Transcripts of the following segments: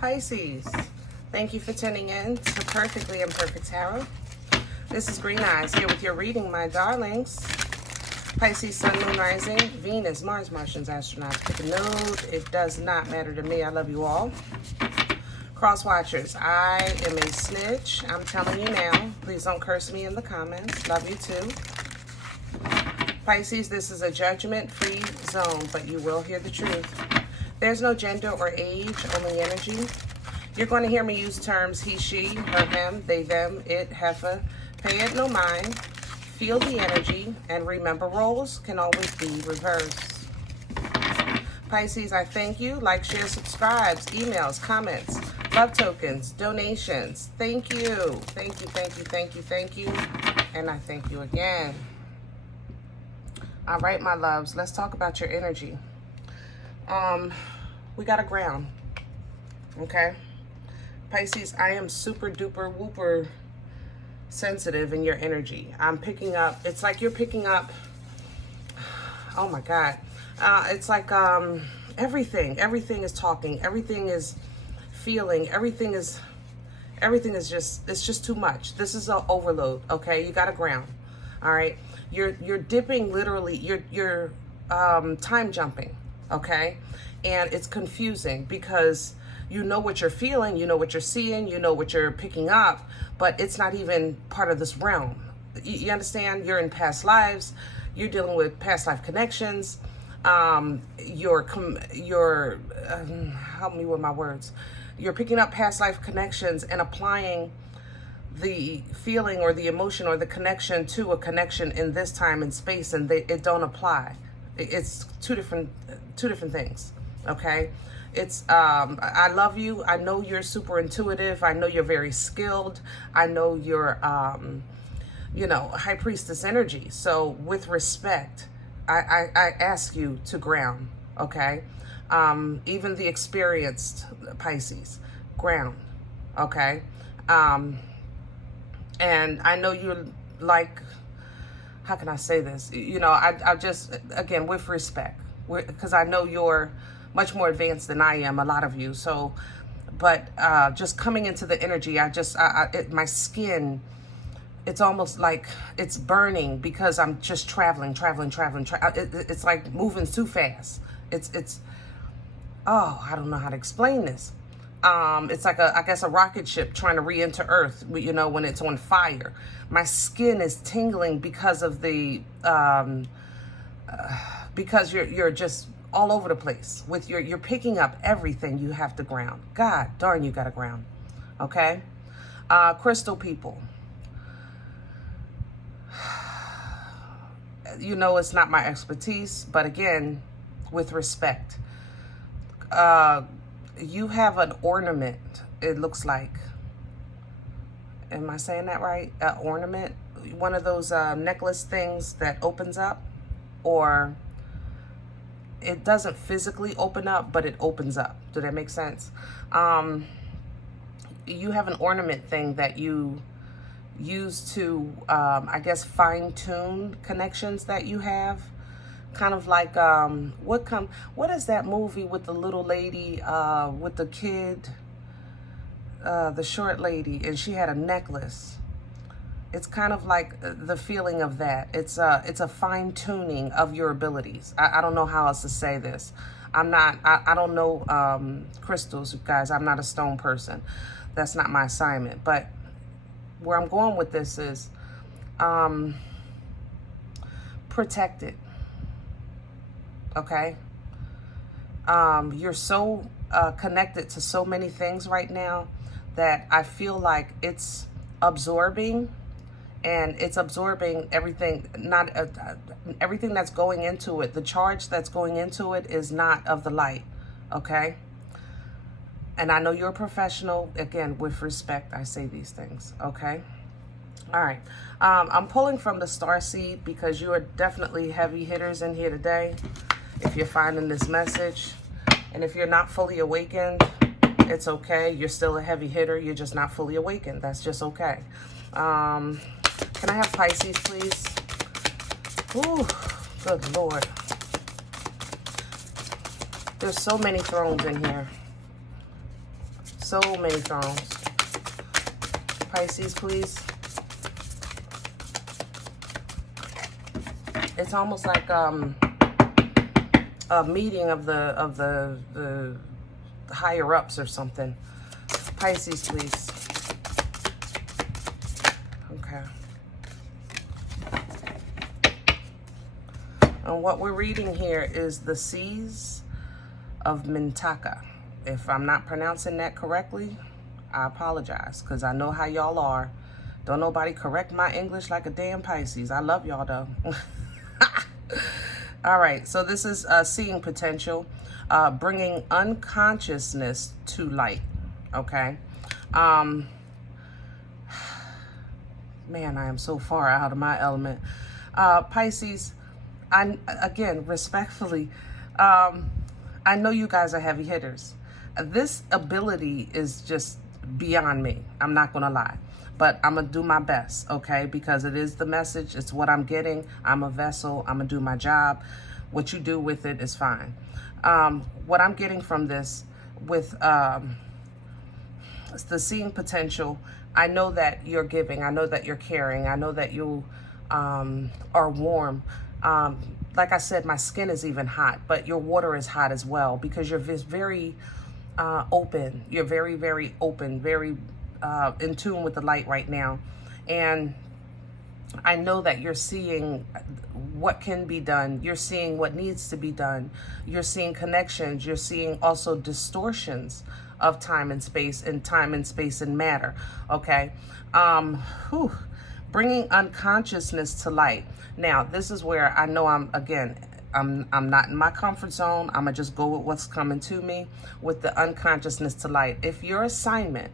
Pisces, thank you for tuning in to Perfectly Imperfect Tarot. This is Green Eyes here with your reading, my darlings. Pisces, Sun, Moon, Rising, Venus, Mars, Martians, astronauts. Pick a node. It does not matter to me. I love you all. Cross watchers, I am a snitch. I'm telling you now. Please don't curse me in the comments. Love you too. Pisces, this is a judgment-free zone, but you will hear the truth. There's no gender or age, only energy. You're going to hear me use terms he, she, her, him, they, them, it, heifer. Pay it no mind. Feel the energy, and remember, roles can always be reversed. Pisces, I thank you. Like, share, subscribes, emails, comments, love tokens, donations. Thank you. Thank you, thank you, thank you, thank you. And I thank you again. All right, my loves, let's talk about your energy. We got a ground, okay? Pisces, I am super duper whooper sensitive in your energy. I'm picking up, it's like you're picking up, oh my God. It's like everything is talking, everything is feeling, everything is just, it's just too much. This is an overload, okay? You got a ground, all right? You're dipping literally, you're time jumping, okay? And it's confusing because you know what you're feeling, you know what you're seeing, you know what you're picking up, but it's not even part of this realm. You understand? You're in past lives, you're dealing with past life connections, help me with my words. You're picking up past life connections and applying the feeling or the emotion or the connection to a connection in this time and space, and it don't apply. It's two different things, okay? It's I love you. I know you're super intuitive. I know you're very skilled. I know you're you know, high priestess energy. So with respect, I ask you to ground, okay? Even the experienced Pisces, ground, okay? And I know you're like, how can I say this? You know, I just, again, with respect, because I know you're much more advanced than I am, a lot of you. So, but just coming into the energy, my skin, it's almost like it's burning because I'm just traveling. It's like moving too fast. Oh, I don't know how to explain this. It's like I guess a rocket ship trying to re-enter Earth, you know, when it's on fire. My skin is tingling because of the, because you're just all over the place with you're picking up everything. You have to ground. God darn, you got to ground. Okay. Crystal people. You know, it's not my expertise, but again, with respect, you have an ornament, it looks like. Am I saying that right? An ornament? One of those necklace things that opens up, or it doesn't physically open up, but it opens up. Do that make sense? You have an ornament thing that you use to, I guess, fine-tune connections that you have. Kind of like, what is that movie with the little lady, with the kid, the short lady, and she had a necklace. It's kind of like the feeling of that. It's a fine-tuning of your abilities. I don't know how else to say this. I don't know crystals, guys. I'm not a stone person. That's not my assignment. But where I'm going with this is protect it. Okay? You're so connected to so many things right now that I feel like it's absorbing, and it's absorbing everything, not everything that's going into it. The charge that's going into it is not of the light, okay? And I know you're a professional. Again, with respect, I say these things, okay? All right. I'm pulling from the Starseed because you are definitely heavy hitters in here today. If you're finding this message, and if you're not fully awakened, it's okay. You're still a heavy hitter. You're just not fully awakened. That's just okay. Can I have Pisces, please? Ooh, good Lord. There's so many thrones in here. So many thrones. Pisces, please. It's almost like a meeting of the higher ups or something. Pisces, please. Okay. And what we're reading here is the Seas of Mintaka. If I'm not pronouncing that correctly, I apologize, because I know how y'all are. Don't nobody correct my English like a damn Pisces. I love y'all though. All right, so this is seeing potential, bringing unconsciousness to light. Okay. Man, I am so far out of my element. Pisces, again, respectfully, I know you guys are heavy hitters. This ability is just beyond me. I'm not going to lie. But I'm going to do my best, okay? Because it is the message. It's what I'm getting. I'm a vessel. I'm going to do my job. What you do with it is fine. What I'm getting from this with the seeing potential, I know that you're giving. I know that you're caring. I know that you are warm. Like I said, my skin is even hot, but your water is hot as well, because you're very open. You're very, very open, very in tune with the light right now. And I know that you're seeing what can be done. You're seeing what needs to be done. You're seeing connections. You're seeing also distortions of time and space and matter. Okay. Bringing unconsciousness to light. Now, this is where I know I'm not in my comfort zone. I'm gonna just go with what's coming to me with the unconsciousness to light. If your assignment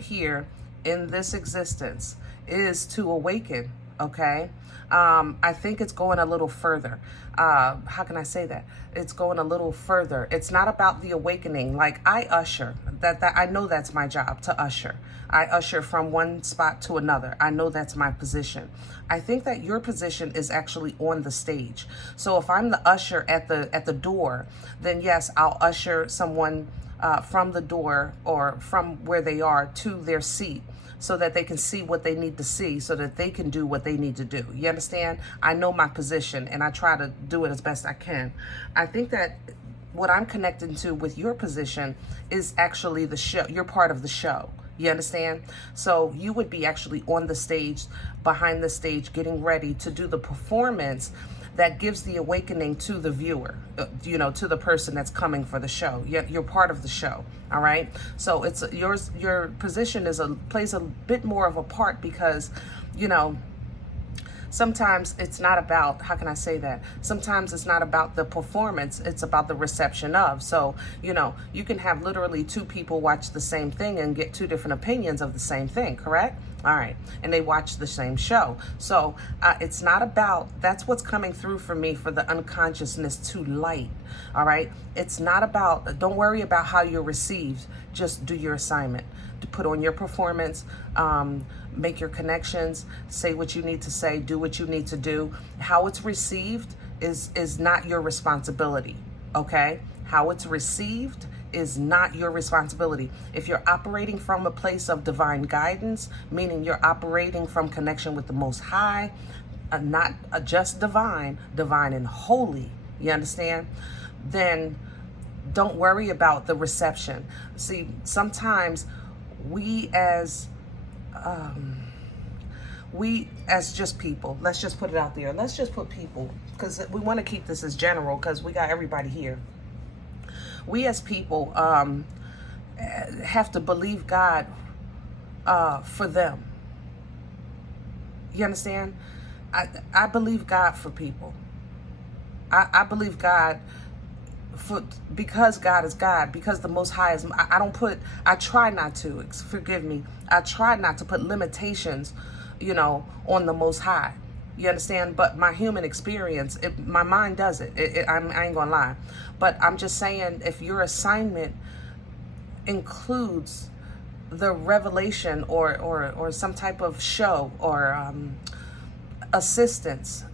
here in this existence is to awaken, okay, I think it's going a little further. How can I say that? It's going a little further. It's not about the awakening. Like I usher, that I know that's my job, to usher. I usher from one spot to another. I know that's my position. I think that your position is actually on the stage. So if I'm the usher at the door, then yes, I'll usher someone from the door or from where they are to their seat, so that they can see what they need to see, so that they can do what they need to do. You understand? I know my position and I try to do it as best I can. I think that what I'm connecting to with your position is actually the show. You're part of the show. You understand? So you would be actually on the stage, behind the stage, getting ready to do the performance that gives the awakening to the viewer, to the person that's coming for the show. You're part of the show, all right? So it's your position plays a bit more of a part, because, sometimes it's not about, how can I say that? Sometimes it's not about the performance, it's about the reception of. So, you can have literally two people watch the same thing and get two different opinions of the same thing, correct? All right. And they watch the same show. So it's not about, that's what's coming through for me for the unconsciousness to light. All right. It's not about, don't worry about how you're received. Just do your assignment. To put on your performance, make your connections, say what you need to say, do what you need to do. How it's received is not your responsibility. Okay. How it's received is not your responsibility. If you're operating from a place of divine guidance, meaning you're operating from connection with the Most High, not just divine and holy, you understand? Then don't worry about the reception. See, sometimes we as just people, let's just put it out there. Let's just put people, because we want to keep this as general, because we got everybody here. We as people have to believe God for them. You understand? I believe God for people. I believe God because God is God, because the Most High is. I try not to, forgive me, I try not to put limitations, on the Most High. You understand? But my human experience, my mind does it. I ain't gonna lie. But I'm just saying, if your assignment includes the revelation or some type of show or assistance,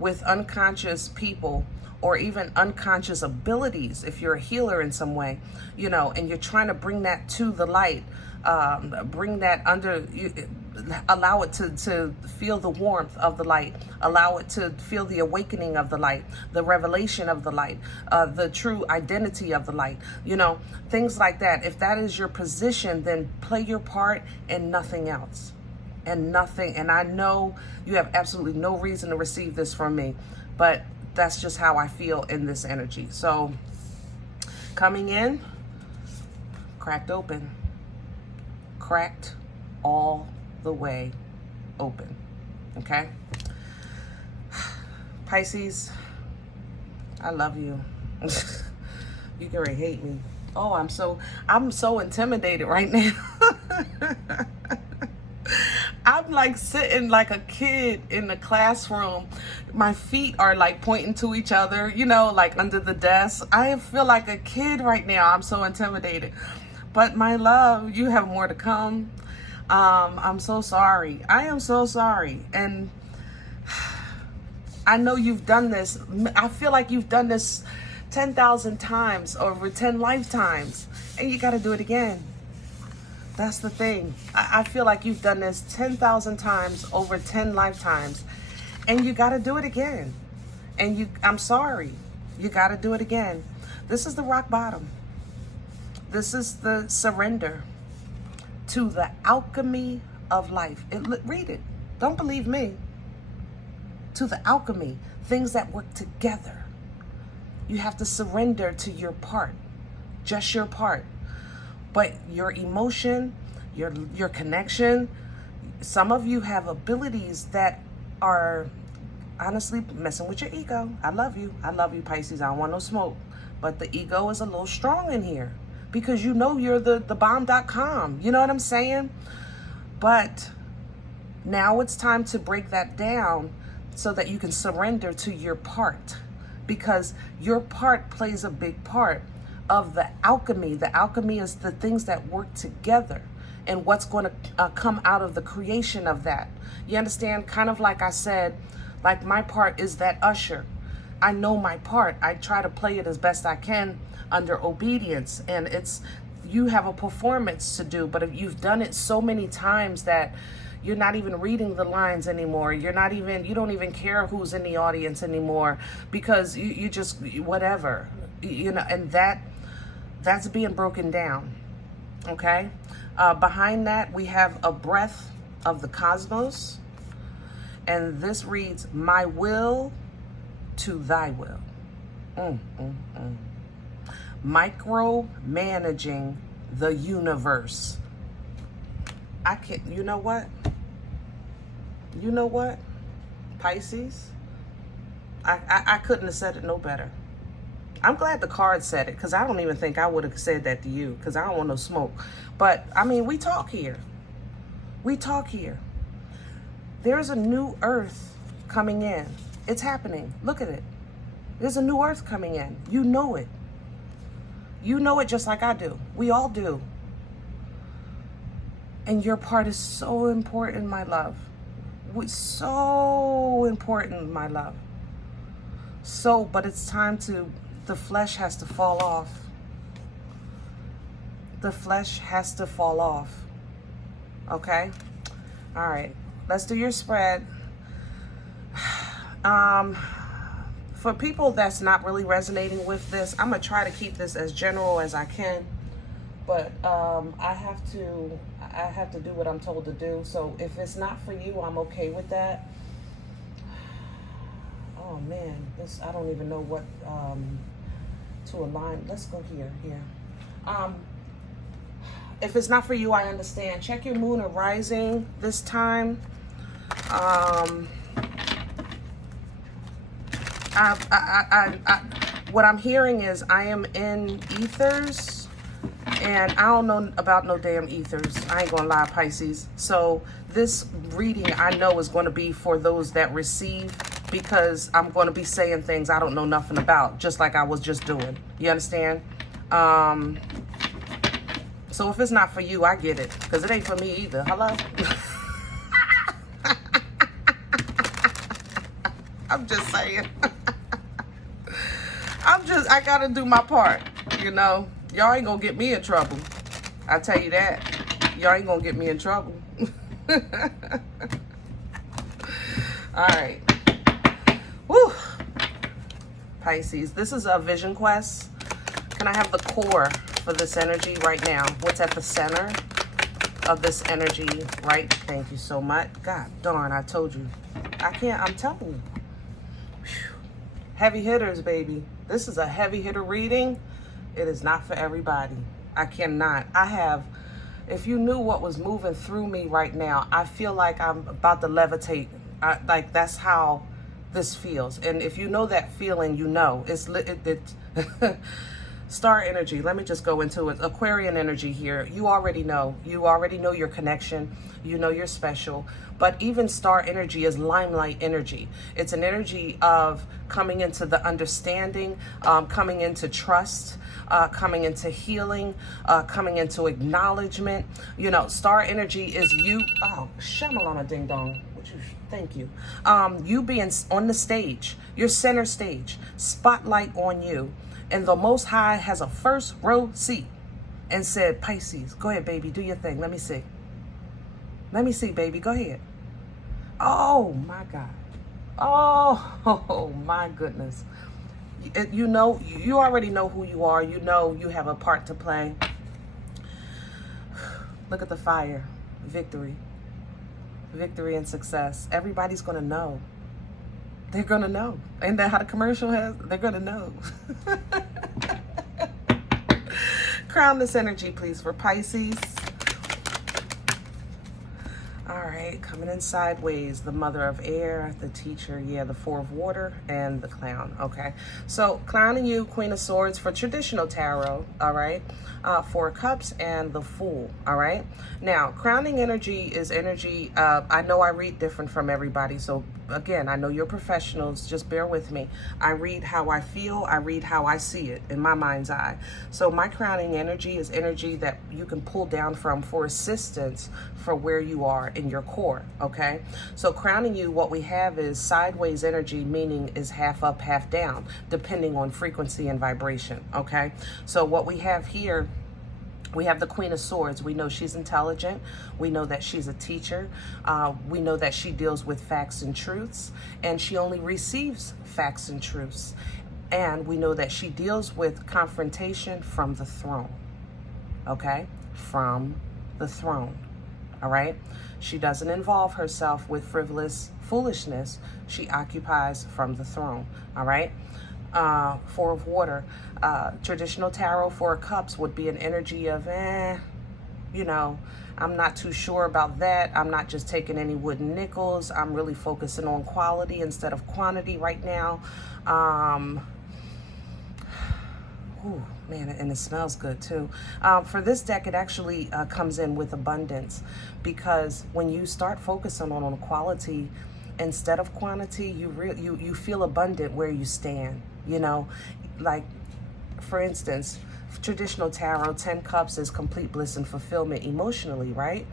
with unconscious people or even unconscious abilities, if you're a healer in some way, you know, and you're trying to bring that to the light, bring that under, allow it to feel the warmth of the light, allow it to feel the awakening of the light, the revelation of the light, the true identity of the light, you know, things like that. If that is your position, then play your part and nothing else. And nothing, and I know you have absolutely no reason to receive this from me, but that's just how I feel in this energy. So coming in, cracked open, cracked all the way open. Okay, Pisces, I love you. You can hate me. Oh, I'm so intimidated right now. I'm like sitting like a kid in the classroom. My feet are like pointing to each other, you know, like under the desk. I feel like a kid right now. I'm so intimidated. But my love, you have more to come. I'm so sorry. I am so sorry. And I know you've done this. I feel like you've done this 10,000 times over 10 lifetimes. And you got to do it again. That's the thing. I feel like you've done this 10,000 times over 10 lifetimes, and you got to do it again. And I'm sorry, you got to do it again. This is the rock bottom. This is the surrender to the alchemy of life. Read it. Don't believe me. To the alchemy, things that work together. You have to surrender to your part, just your part. But your emotion, your connection, some of you have abilities that are honestly messing with your ego. I love you, Pisces. I don't want no smoke. But the ego is a little strong in here because you know you're the bomb.com. You know what I'm saying? But now it's time to break that down so that you can surrender to your part, because your part plays a big part of the alchemy. The alchemy is the things that work together and what's going to come out of the creation of that. You understand? Kind of like I said, like my part is that usher. I know my part. I try to play it as best I can under obedience, and it's, you have a performance to do, but if you've done it so many times that you're not even reading the lines anymore. You don't even care who's in the audience anymore, because you just, whatever, you know, and that's being broken down. Okay. Behind that, we have a breath of the cosmos. And this reads, my will to thy will. Micromanaging the universe. I can't, you know what? You know what? Pisces, I couldn't have said it no better. I'm glad the card said it, because I don't even think I would have said that to you, because I don't want no smoke. But, I mean, we talk here. We talk here. There's a new earth coming in. It's happening. Look at it. There's a new earth coming in. You know it. You know it just like I do. We all do. And your part is so important, my love. So important, my love. So, but it's time to, the flesh has to fall off. The flesh has to fall off. Okay? All right. Let's do your spread. For people that's not really resonating with this, I'm going to try to keep this as general as I can. But I have to do what I'm told to do. So if it's not for you, I'm okay with that. Oh man, this, I don't even know what to align. Let's go here. If it's not for you, I understand. Check your moon or rising this time. What I'm hearing is I am in ethers, and I don't know about no damn ethers. I ain't gonna lie, Pisces. So this reading I know is going to be for those that receive, because I'm going to be saying things I don't know nothing about, just like I was just doing. You understand? So if it's not for you, I get it, because it ain't for me either. Hello? I'm just saying. I gotta do my part, you know. Y'all ain't gonna get me in trouble. I tell you that. Y'all ain't gonna get me in trouble. All right. Woo. Pisces, this is a vision quest. Can I have the core for this energy right now? What's at the center of this energy, right? Thank you so much. God darn, I told you. I can't, I'm telling you. Whew. Heavy hitters, baby. This is a heavy hitter reading. It is not for everybody. I cannot. If you knew what was moving through me right now, I feel like I'm about to levitate. Like, that's how this feels. And if you know that feeling, you know. It's star energy. Let me just go into it. Aquarian energy here. You already know. You already know your connection. You know you're special. But even star energy is limelight energy. It's an energy of coming into the understanding, coming into trust, coming into healing, coming into acknowledgement. You know, star energy is you. Oh, shamalama ding dong. Thank you. You being on the stage, your center stage, spotlight on you. And the Most High has a first row seat and said, Pisces, go ahead, baby, do your thing. Let me see. Let me see, baby. Go ahead. Oh, my God. Oh, my goodness. You know, you already know who you are. You know you have a part to play. Look at the fire. Victory. Victory and success. Everybody's going to know. They're going to know. Ain't that how the commercial has? They're going to know. Crown this energy, please, for Pisces. All right, coming in sideways, the mother of air, the teacher, yeah, the four of water, and the clown, okay? So, crowning you, Queen of Swords for traditional tarot, all right? Four of Cups and the Fool, all right? Now, crowning energy is energy, I know I read different from everybody, so again, I know you're professionals, just bear with me. I read how I feel, I read how I see it in my mind's eye. So my crowning energy is energy that you can pull down from for assistance for where you are in your core, okay? So crowning you, what we have is sideways energy, meaning is half up, half down, depending on frequency and vibration, okay? So what we have here, we have the Queen of Swords. We know she's intelligent. We know that she's a teacher. We know that she deals with facts and truths, and she only receives facts and truths. And we know that she deals with confrontation from the throne, okay? From the throne, all right? She doesn't involve herself with frivolous foolishness. She occupies from the throne, all right? Four of water. Traditional tarot, Four of Cups would be an energy of, you know, I'm not too sure about that. I'm not just taking any wooden nickels. I'm really focusing on quality instead of quantity right now. Ooh, man, and it smells good too. For this deck, it actually comes in with abundance, because when you start focusing on quality instead of quantity, you feel abundant where you stand, you know? Like, for instance, traditional tarot, 10 Cups is complete bliss and fulfillment emotionally, right?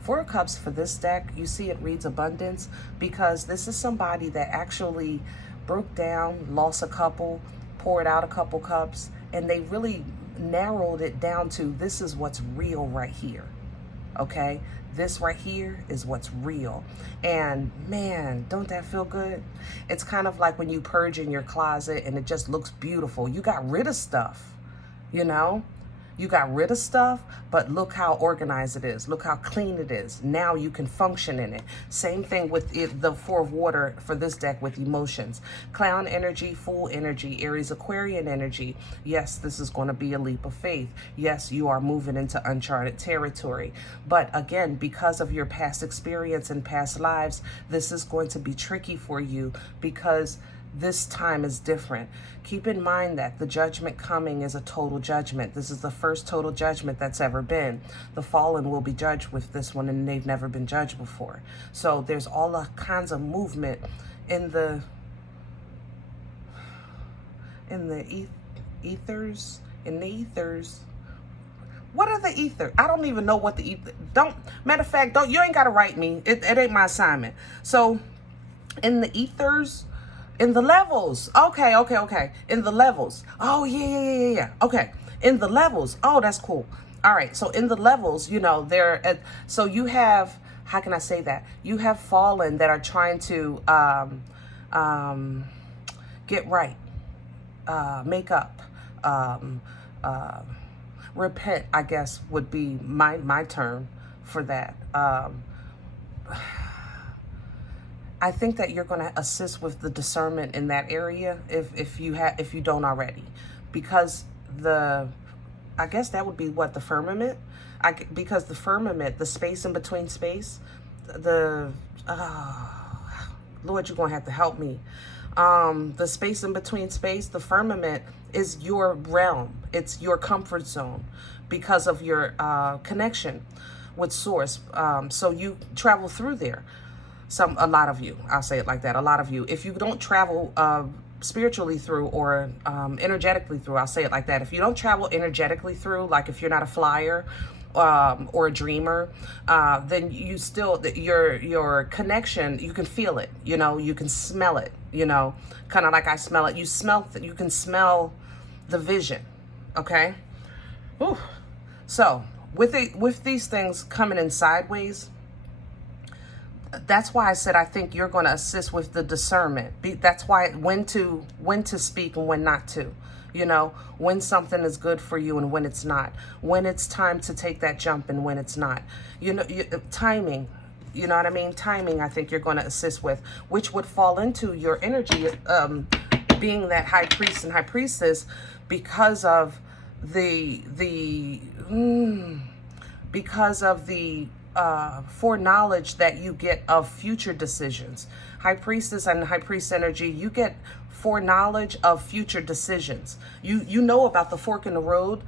4 of Cups for this deck, you see it reads abundance, because this is somebody that actually broke down, lost a couple, poured out a couple cups, and they really narrowed it down to, this is what's real right here, okay? This right here is what's real. And man, don't that feel good? It's kind of like when you purge in your closet and it just looks beautiful. You got rid of stuff, you know? You got rid of stuff, but look how organized it is. Look how clean it is. Now you can function in it. Same thing with the Four of Water for this deck with emotions. Clown energy, Fool energy, Aries, Aquarian energy. Yes, this is going to be a leap of faith. Yes, you are moving into uncharted territory. But again, because of your past experience and past lives, this is going to be tricky for you, because this time is different. Keep in mind that the judgment coming is a total judgment. This is the first total judgment that's ever been. The fallen will be judged with this one, and they've never been judged before. So there's all kinds of movement in the ethers. What are the ether? I don't even know what the ether. Matter of fact, you ain't got to write me. It ain't my assignment. So in the ethers, In the levels. Okay, okay, okay. In the levels. Oh, yeah. Okay. In the levels. Oh, that's cool. All right. So in the levels, you know, so you have, how can I say that? You have fallen that are trying to get right, make up, repent, I guess would be my term for that. I think that you're going to assist with the discernment in that area if you don't already, because I guess that would be what, the firmament. Because the firmament, the space in between space, Lord, you're gonna have to help me. The space in between space, the firmament is your realm. It's your comfort zone because of your connection with source. So you travel through there. A lot of you, I'll say it like that. A lot of you, if you don't travel spiritually through or energetically through, I'll say it like that. If you don't travel energetically through, like if you're not a flyer or a dreamer, then you still, your connection, you can feel it, you know, you can smell it, you know, kind of like I smell it. You can smell the vision. Okay. Whew. So with these things coming in sideways, that's why I said I think you're going to assist with the discernment. That's why when to speak and when not to. You know, when something is good for you and when it's not. When it's time to take that jump and when it's not. You know, timing. You know what I mean? Timing, I think you're going to assist with, which would fall into your energy, being that high priest and high priestess, because of the foreknowledge that you get of future decisions. High priestess and high priest energy, you get foreknowledge of future decisions. You know about the fork in the road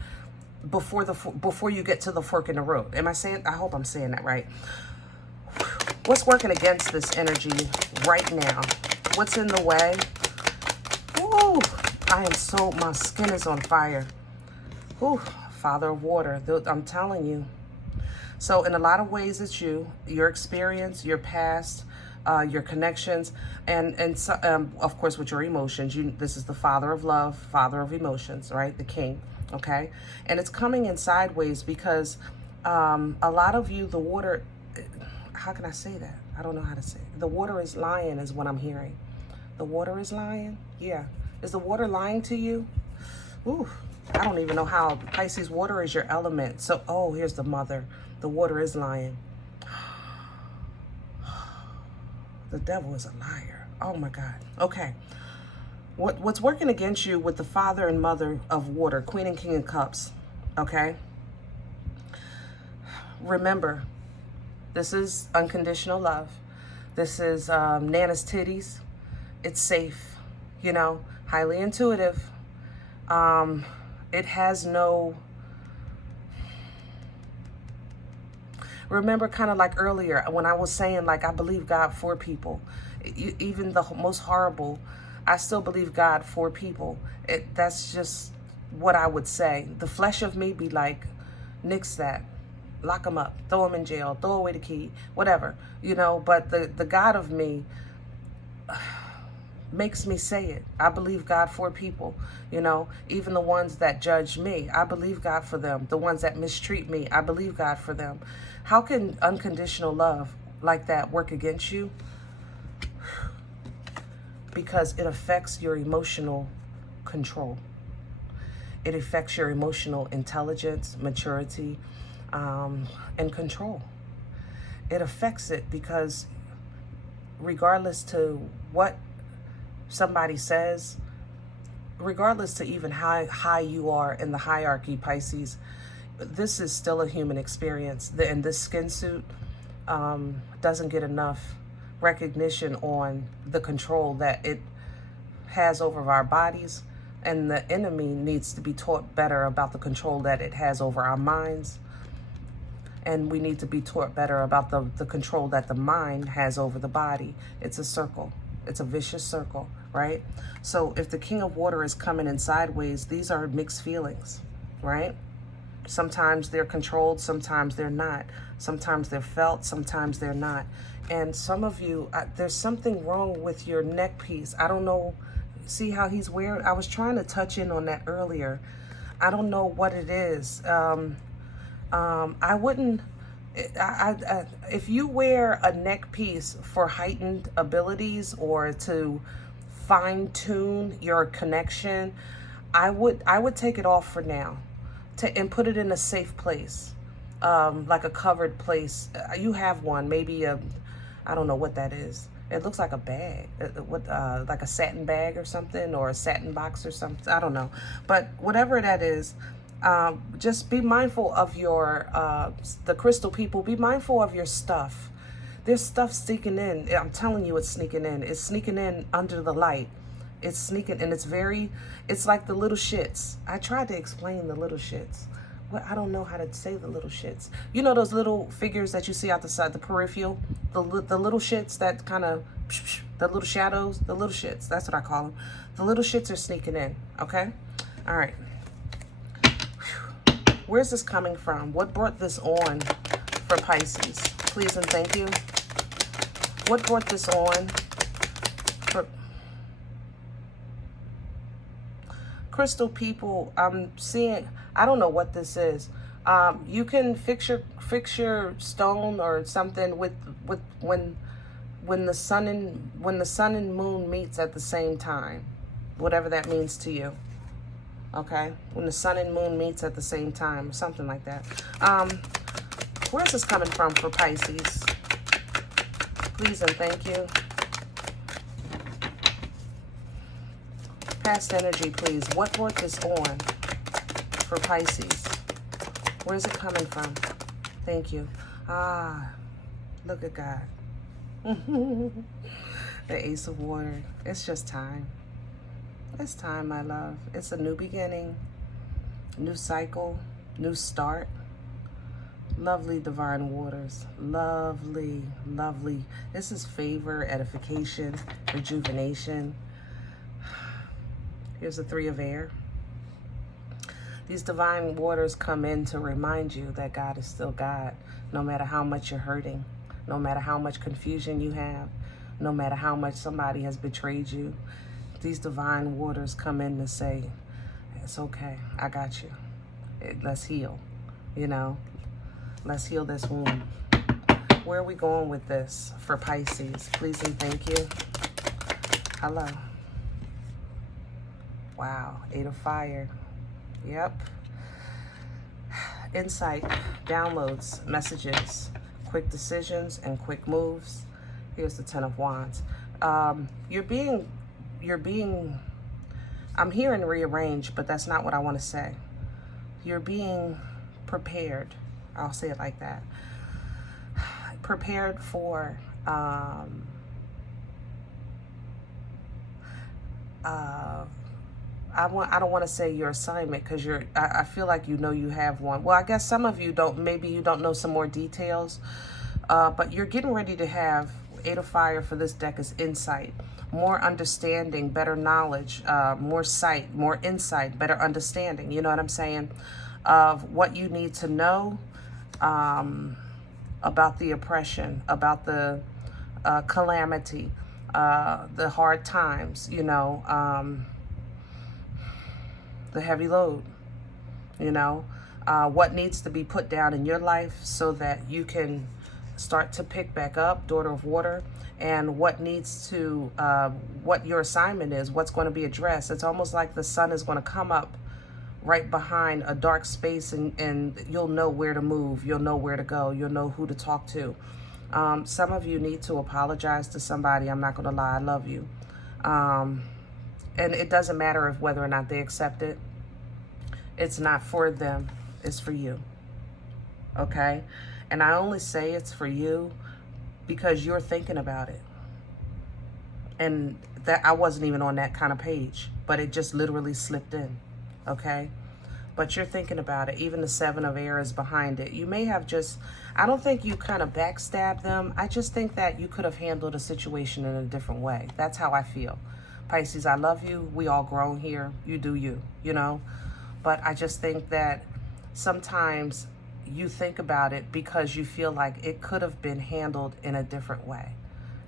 before you get to the fork in the road. I hope I'm saying that right. What's working against this energy right now? What's in the way? Ooh, my skin is on fire. Ooh, Father of Water, I'm telling you. So in a lot of ways, it's your experience, your past, your connections, and so, of course, with your emotions. This is the Father of Love, Father of Emotions, right? The King, okay? And it's coming in sideways because a lot of you, the water, how can I say that? I don't know how to say it. The water is lying is what I'm hearing. The water is lying? Yeah. Is the water lying to you? Ooh, I don't even know how. Pisces, water is your element. So, oh, here's the mother. The water is lying. The devil is a liar. Oh my God. Okay. What's working against you with the father and mother of water, Queen and King of Cups? Okay. Remember, this is unconditional love. This is Nana's titties. It's safe. You know, highly intuitive. It has no. Remember, kind of like earlier when I was saying, like, I believe God for people. Even the most horrible, I still believe God for people. That's just what I would say. The flesh of me be like, nix that. Lock them up. Throw them in jail. Throw away the key. Whatever. You know, but the God of me makes me say it. I believe God for people, you know, even the ones that judge me. I believe God for them. The ones that mistreat me, I believe God for them. How can unconditional love like that work against you? Because it affects your emotional control. It affects your emotional intelligence, maturity, and control. It affects it because regardless to what somebody says, regardless to even how high you are in the hierarchy, Pisces, this is still a human experience. And this skin suit doesn't get enough recognition on the control that it has over our bodies. And the enemy needs to be taught better about the control that it has over our minds. And we need to be taught better about the control that the mind has over the body. It's a circle. It's a vicious circle, right? So if the King of Water is coming in sideways, these are mixed feelings, right? Sometimes they're controlled, sometimes they're not. Sometimes they're felt, sometimes they're not. And some of you, there's something wrong with your neck piece. I don't know. See how he's wearing? I was trying to touch in on that earlier. I don't know what it is. I wouldn't, if you wear a neck piece for heightened abilities or to fine tune your connection, I would take it off for now and put it in a safe place, like a covered place. You have one, maybe I don't know what that is. It looks like a bag, like a satin bag or something, or a satin box or something. I don't know, but whatever that is, just be mindful of your the crystal people. Be mindful of your stuff. There's stuff sneaking in. I'm telling you, it's sneaking in. It's sneaking in under the light. It's sneaking, and it's like the little shits. I tried to explain the little shits. Well, I don't know how to say the little shits. You know those little figures that you see out the side, the peripheral? The little shits that kind of, the little shadows, the little shits. That's what I call them. The little shits are sneaking in, okay? All right. Where's this coming from? What brought this on for Pisces? Please and thank you. What brought this on for... Crystal people, I'm seeing, I don't know what this is. You can fix your stone or something with when the sun and moon meets at the same time, whatever that means to you. Okay, when the sun and moon meets at the same time, something like that. Where's this coming from for Pisces? Please and thank you. Past energy, please. What brought this on for Pisces? Where's it coming from? Thank you. Ah, look at God. The Ace of Water. It's just time. It's time, my love. It's a new beginning, new cycle, new start. Lovely divine waters. Lovely, lovely. This is favor, edification, rejuvenation. Here's the Three of Air. These divine waters come in to remind you that God is still God, no matter how much you're hurting, no matter how much confusion you have, no matter how much somebody has betrayed you. These divine waters come in to say, it's okay, I got you. Let's heal, you know. Let's heal this wound. Where are we going with this for Pisces? Please and thank you. Hello. Wow, 8 of Fire. Yep. Insight, downloads, messages, quick decisions, and quick moves. Here's the 10 of Wands. You're being, I'm hearing rearranged, but that's not what I want to say. You're being prepared. I'll say it like that. Prepared for, I don't want to say your assignment, because I feel like you know you have one. Well, I guess some of you don't, maybe you don't know some more details, but you're getting ready to have 8 of Fire for this deck is insight, more understanding, better knowledge, more sight, more insight, better understanding, you know what I'm saying, of what you need to know about the oppression, about the calamity, the hard times, you know, the heavy load, you know, what needs to be put down in your life so that you can start to pick back up, Daughter of Water, and what needs to, what your assignment is, what's going to be addressed. It's almost like the sun is going to come up right behind a dark space, and you'll know where to move, you'll know where to go, you'll know who to talk to. Some of you need to apologize to somebody. I'm not going to lie, I love you. And it doesn't matter if whether or not they accept it. It's not for them, it's for you. Okay? And I only say it's for you because you're thinking about it. And that I wasn't even on that kind of page, but it just literally slipped in. Okay? But you're thinking about it. Even the 7 of Air is behind it. You may have just, I don't think you kind of backstabbed them. I just think that you could have handled a situation in a different way. That's how I feel. Pisces, I love you. We all grown here. You do you, you know? But I just think that sometimes you think about it because you feel like it could have been handled in a different way.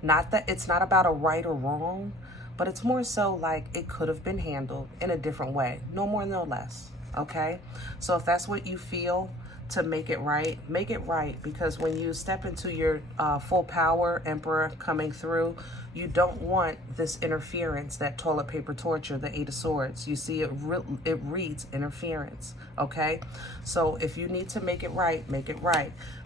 Not that it's not about a right or wrong, but it's more so like it could have been handled in a different way. No more, no less. Okay? So if that's what you feel, to make it right, because when you step into your full power, Emperor coming through, you don't want this interference, that toilet paper torture, the Eight of Swords. You see, it reads interference, okay? So if you need to make it right,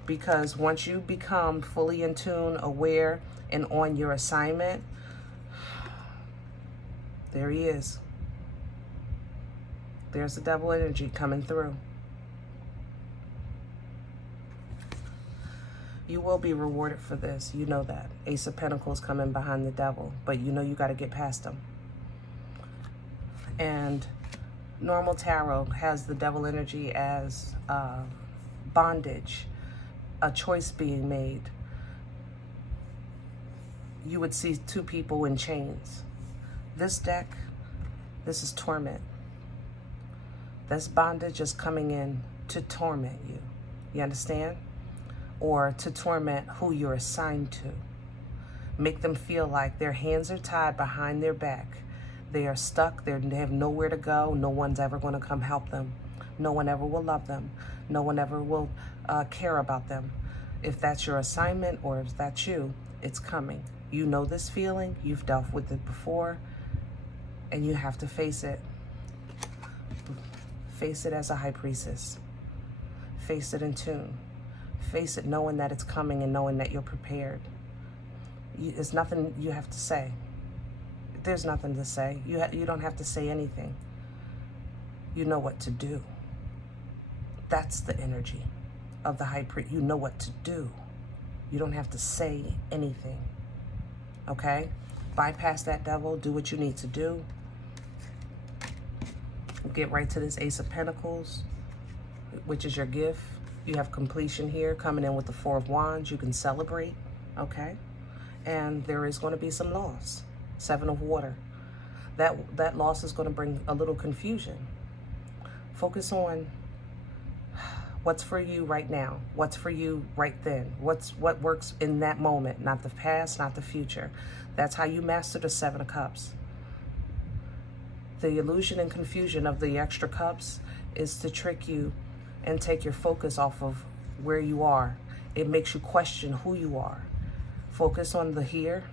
because once you become fully in tune, aware, and on your assignment, there he is. There's the devil energy coming through. You will be rewarded for this. You know that. Ace of Pentacles coming behind the devil. But you know you got to get past them. And normal tarot has the devil energy as bondage, a choice being made. You would see two people in chains. This deck, this is torment. This bondage is coming in to torment you. You understand? Or to torment who you're assigned to. Make them feel like their hands are tied behind their back. They are stuck. They have nowhere to go. No one's ever going to come help them. No one ever will love them. No one ever will care about them. If that's your assignment or if that's you, it's coming. You know this feeling. You've dealt with it before. And you have to face it. Face it as a high priestess. Face it in tune. Face it knowing that it's coming and knowing that you're prepared. There's nothing you have to say. There's nothing to say. You don't have to say anything. You know what to do. That's the energy of the high priest. You know what to do. You don't have to say anything. Okay? Bypass that devil. Do what you need to do. Get right to this Ace of Pentacles, which is your gift. You have completion here, coming in with the Four of Wands. You can celebrate, okay? And there is going to be some loss. Seven of Water. That loss is going to bring a little confusion. Focus on what's for you right now. What's for you right then. What works in that moment. Not the past, not the future. That's how you master the Seven of Cups. The illusion and confusion of the extra cups is to trick you and take your focus off of where you are. It makes you question who you are. Focus on the here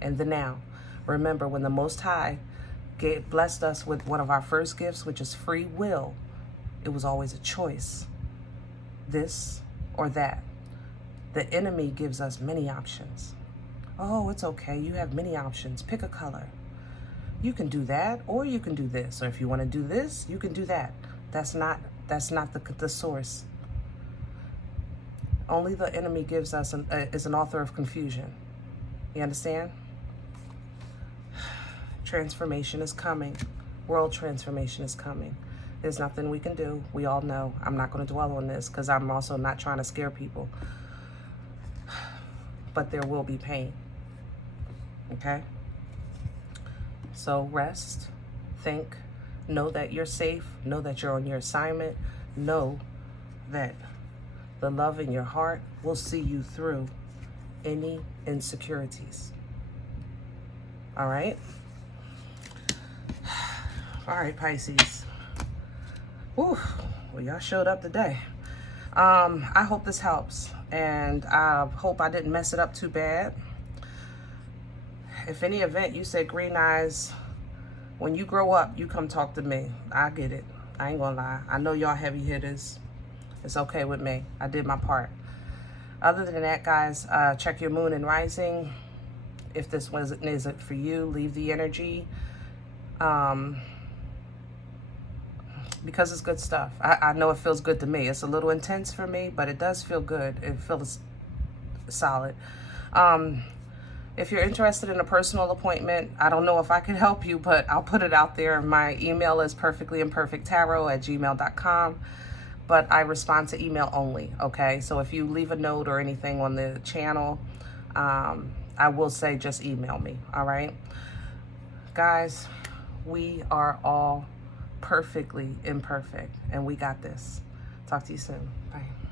and the now. Remember, when the Most High blessed us with one of our first gifts, which is free will, it was always a choice. This or that. The enemy gives us many options. Oh, it's okay. You have many options. Pick a color. You can do that, or you can do this. Or if you want to do this, you can do that. That's not the source. Only the enemy gives us is an author of confusion. You understand? Transformation is coming. World transformation is coming. There's nothing we can do. We all know. I'm not going to dwell on this because I'm also not trying to scare people. But there will be pain. Okay? So rest, think, know that you're safe, know that you're on your assignment, know that the love in your heart will see you through any insecurities. All right? All right, Pisces. Whew. Well, y'all showed up today. I hope this helps, and I hope I didn't mess it up too bad. If any event you said green eyes, when you grow up, you come talk to me. I get it. I ain't gonna lie. I know y'all heavy hitters. It's okay with me. I did my part. Other than that, guys, check your moon and rising. If this isn't for you, leave the energy. Because it's good stuff. I know it feels good to me. It's a little intense for me, but it does feel good. It feels solid. If you're interested in a personal appointment, I don't know if I can help you, but I'll put it out there. My email is perfectlyimperfecttarot@gmail.com, but I respond to email only, okay? So if you leave a note or anything on the channel, I will say just email me, all right? Guys, we are all perfectly imperfect, and we got this. Talk to you soon. Bye.